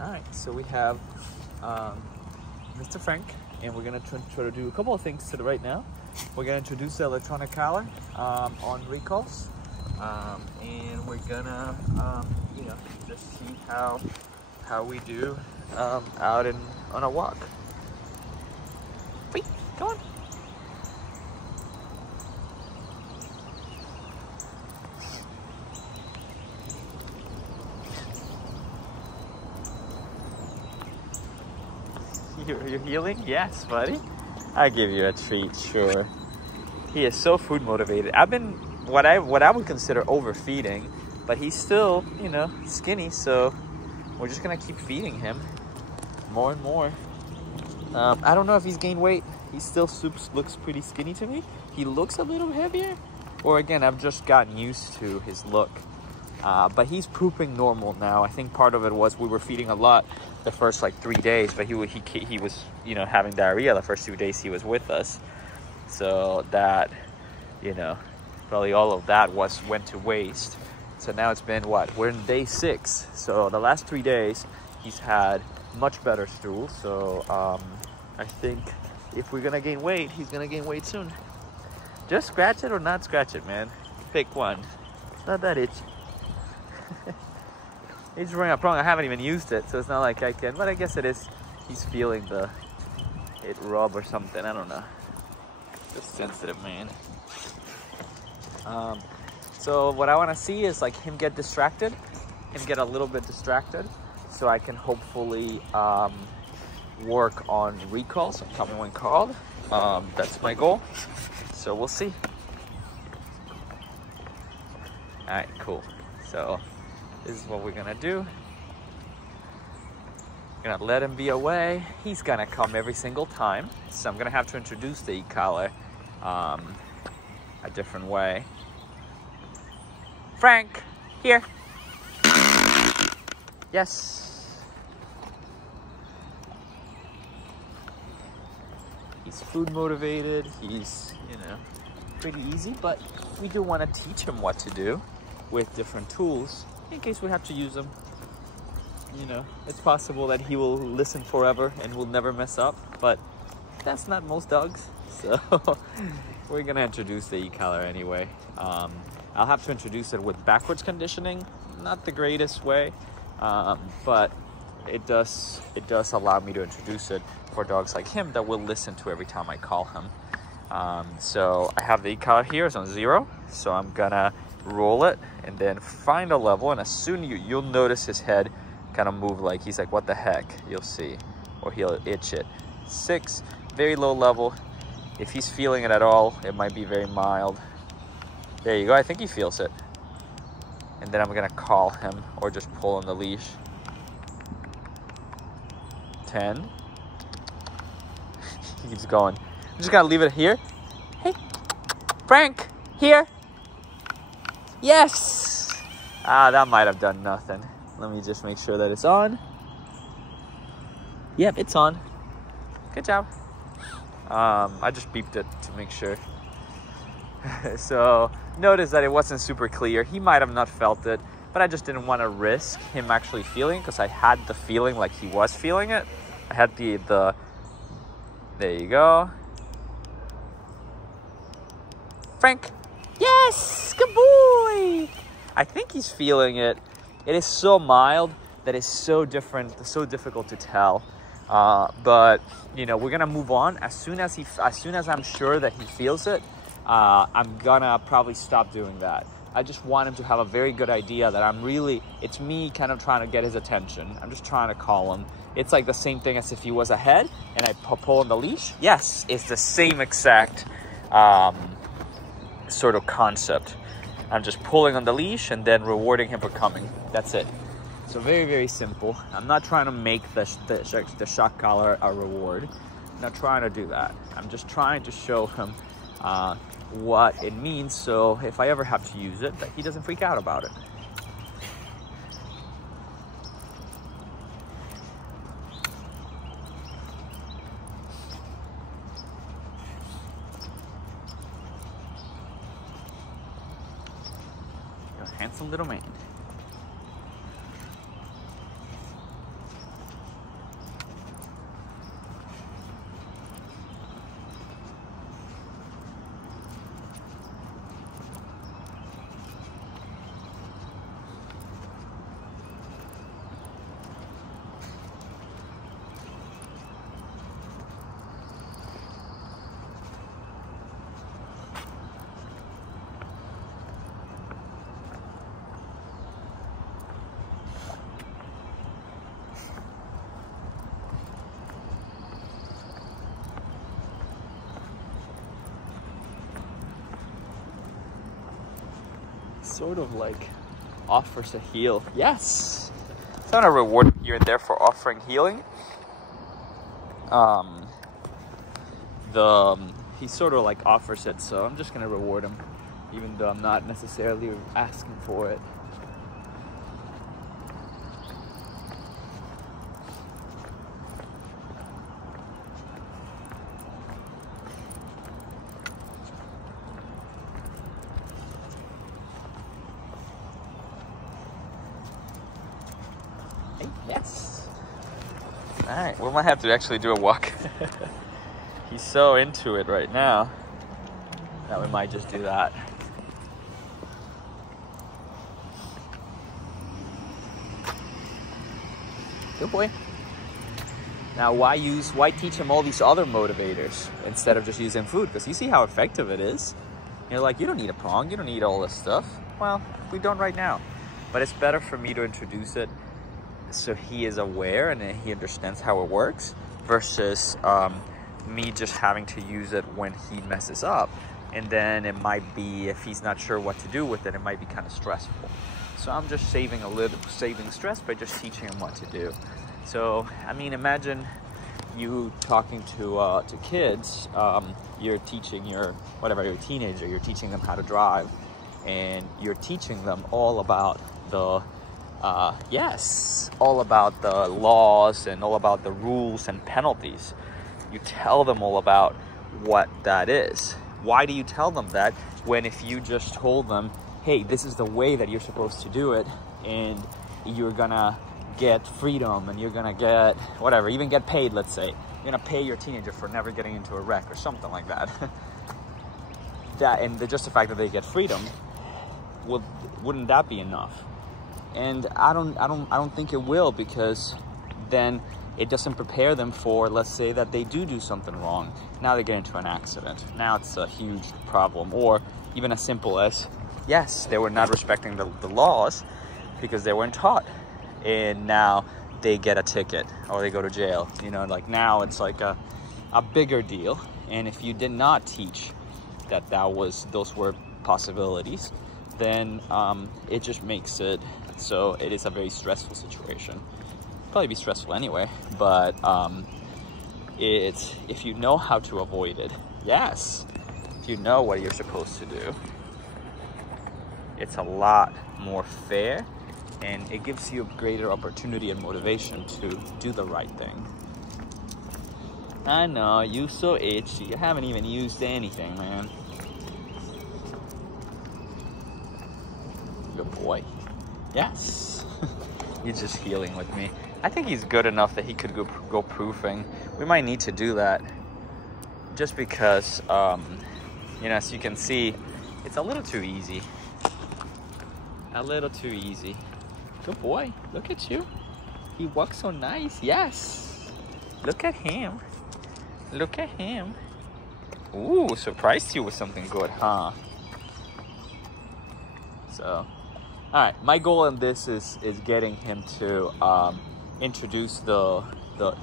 All right, so we have Mr. Frank, and we're gonna try to do a couple of things to right now. We're gonna introduce the electronic collar on recalls, and we're gonna, just see how we do out on a walk. Wait, come on. You're healing? Yes, buddy. I give you a treat, sure. He is so food motivated. I've been what I would consider overfeeding, but he's still, skinny, so we're just gonna keep feeding him more and more. I don't know if he's gained weight. He still looks pretty skinny to me. He looks a little heavier, or again, I've just gotten used to his look. But he's pooping normal now. I think part of it was we were feeding a lot the first like 3 days, but he was having diarrhea the first 2 days he was with us. So that, probably all of that went to waste. So now it's been what? We're in day 6. So the last 3 days he's had much better stool. So I think if we're gonna gain weight, he's gonna gain weight soon. Just scratch it or not scratch it, man. Pick one. It's not that itchy. He's running up wrong. I haven't even used it, so it's not like I can, but I guess it is. He's feeling it rub or something. I don't know. Just sensitive, man. So what I want to see is like him get distracted, him get a little bit distracted, so I can hopefully work on recalls and coming when called. That's my goal. So we'll see. All right, cool. So this is what we're gonna do. Gonna let him be away. He's gonna come every single time. So I'm gonna have to introduce the e-collar a different way. Frank, here. Yes. He's food motivated. He's, pretty easy, but we do want to teach him what to do with different tools in case we have to use them. It's possible that he will listen forever and will never mess up, but that's not most dogs. So we're gonna introduce the e-collar anyway. I'll have to introduce it with backwards conditioning, not the greatest way, but it does allow me to introduce it for dogs like him that will listen to every time I call him. So I have the e-collar here, it's on 0, so I'm gonna roll it and then find a level, and as soon you'll notice his head kind of move, like he's like, what the heck, you'll see, or he'll itch it. 6, very low level. If he's feeling it at all, it might be very mild. There you go, I think he feels it. And then I'm gonna call him or just pull on the leash. 10. He keeps going. I'm just gonna leave it here. Hey, Frank, here. Yes! That might have done nothing. Let me just make sure that it's on. Yep, it's on. Good job. I just beeped it to make sure. So notice that it wasn't super clear. He might have not felt it, but I just didn't want to risk him actually feeling, because I had the feeling like he was feeling it. I had the there you go. Frank. Yes, good boy. I think he's feeling it. It is so mild that it's so different, so difficult to tell. But we're gonna move on as soon as I'm sure that he feels it. I'm gonna probably stop doing that. I just want him to have a very good idea that it's me kind of trying to get his attention. I'm just trying to call him. It's like the same thing as if he was ahead and I pull on the leash. Yes, it's the same exact sort of concept. I'm just pulling on the leash and then rewarding him for coming. That's it. So very, very simple. I'm not trying to make the shock collar a reward. I'm not trying to do that. I'm just trying to show him what it means, so if I ever have to use it, that he doesn't freak out about it. You're a handsome little man. sort of like offers a heal. Yes. It's not a reward here and there for offering healing. He sort of like offers it, so I'm just gonna reward him, even though I'm not necessarily asking for it. Hey, yes. All right, we might have to actually do a walk. He's so into it right now that we might just do that. Good boy. Now, why teach him all these other motivators instead of just using food? Because you see how effective it is. You're like, you don't need a prong, you don't need all this stuff. Well, we don't right now. But it's better for me to introduce it so he is aware and he understands how it works versus me just having to use it when he messes up. And then it might be, if he's not sure what to do with it, it might be kind of stressful. So I'm just saving stress by just teaching him what to do. So, I mean, imagine you talking to kids. You're teaching your teenager, you're teaching them how to drive, and you're teaching them all about the laws and all about the rules and penalties. You tell them all about what that is. Why do you tell them that when if you just told them, hey, this is the way that you're supposed to do it, and you're gonna get freedom and you're gonna get whatever, even get paid, let's say. You're gonna pay your teenager for never getting into a wreck or something like that. Just the fact that they get freedom, wouldn't that be enough? And I don't think it will, because then it doesn't prepare them for, let's say that they do something wrong. Now they get into an accident. Now it's a huge problem. Or even as simple as, yes, they were not respecting the laws because they weren't taught. And now they get a ticket or they go to jail. You know, like now it's like a bigger deal. And if you did not teach that those were possibilities, then it just makes it so it is a very stressful situation. Probably be stressful anyway, but if you know how to avoid it, yes, if you know what you're supposed to do, it's a lot more fair, and it gives you a greater opportunity and motivation to do the right thing. I know, you're so itchy. You haven't even used anything, man. Good boy. Yes. He's just healing with me. I think he's good enough that he could go proofing. We might need to do that just because, you know, as you can see, it's a little too easy. A little too easy. Good boy. Look at you. He walks so nice. Yes. Look at him. Look at him. Ooh, surprised you with something good, huh? So, all right. My goal in this is getting him to introduce the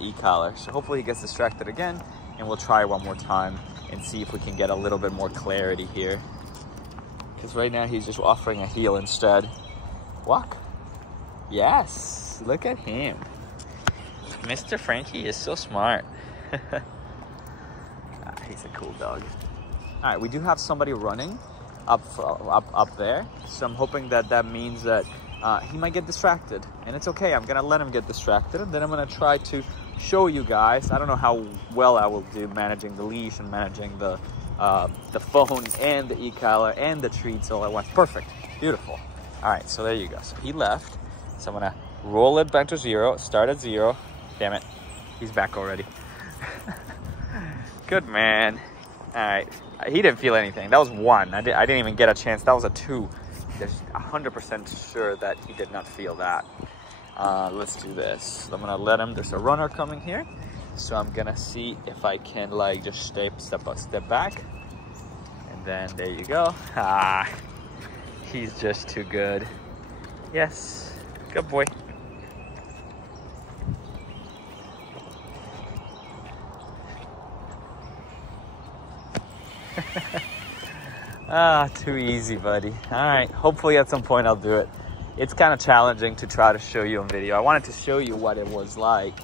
e-collar. So hopefully he gets distracted again, and we'll try one more time and see if we can get a little bit more clarity here. Because right now he's just offering a heel instead. Walk. Yes. Look at him. Mr. Frankie is so smart. He's a cool dog. All right, we do have somebody running up there, so I'm hoping that means that he might get distracted, and it's okay. I'm gonna let him get distracted, and then I'm gonna try to show you guys. I don't know how well I will do managing the leash and managing the phone and the e-collar and the treats all at once. Perfect. Beautiful. All right, so there you go. So he left, so I'm gonna roll it back to 0, start at 0. Damn it, he's back already. Good man. All right, he didn't feel anything. That was 1. I didn't even get a chance. That was a 2. Just 100% sure that he did not feel that. Let's do this. I'm gonna let him. There's a runner coming here, so I'm gonna see if I can like just step back, and then there you go. Ah, he's just too good. Yes, good boy. Ah, too easy, buddy. All right, hopefully at some point I'll do it. It's kind of challenging to try to show you on video. I wanted to show you what it was like.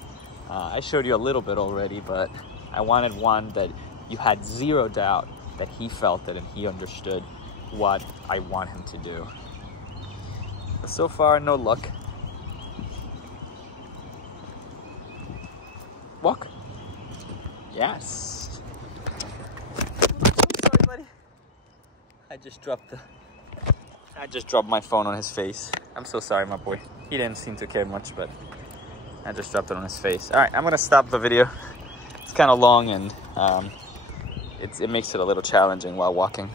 I showed you a little bit already, but I wanted one that you had zero doubt that he felt it and he understood what I want him to do. But so far, no luck. Walk. Yes. Sorry, buddy. I just dropped my phone on his face. I'm so sorry, my boy. He didn't seem to care much, but I just dropped it on his face. All right, I'm gonna stop the video. It's kind of long and it makes it a little challenging while walking.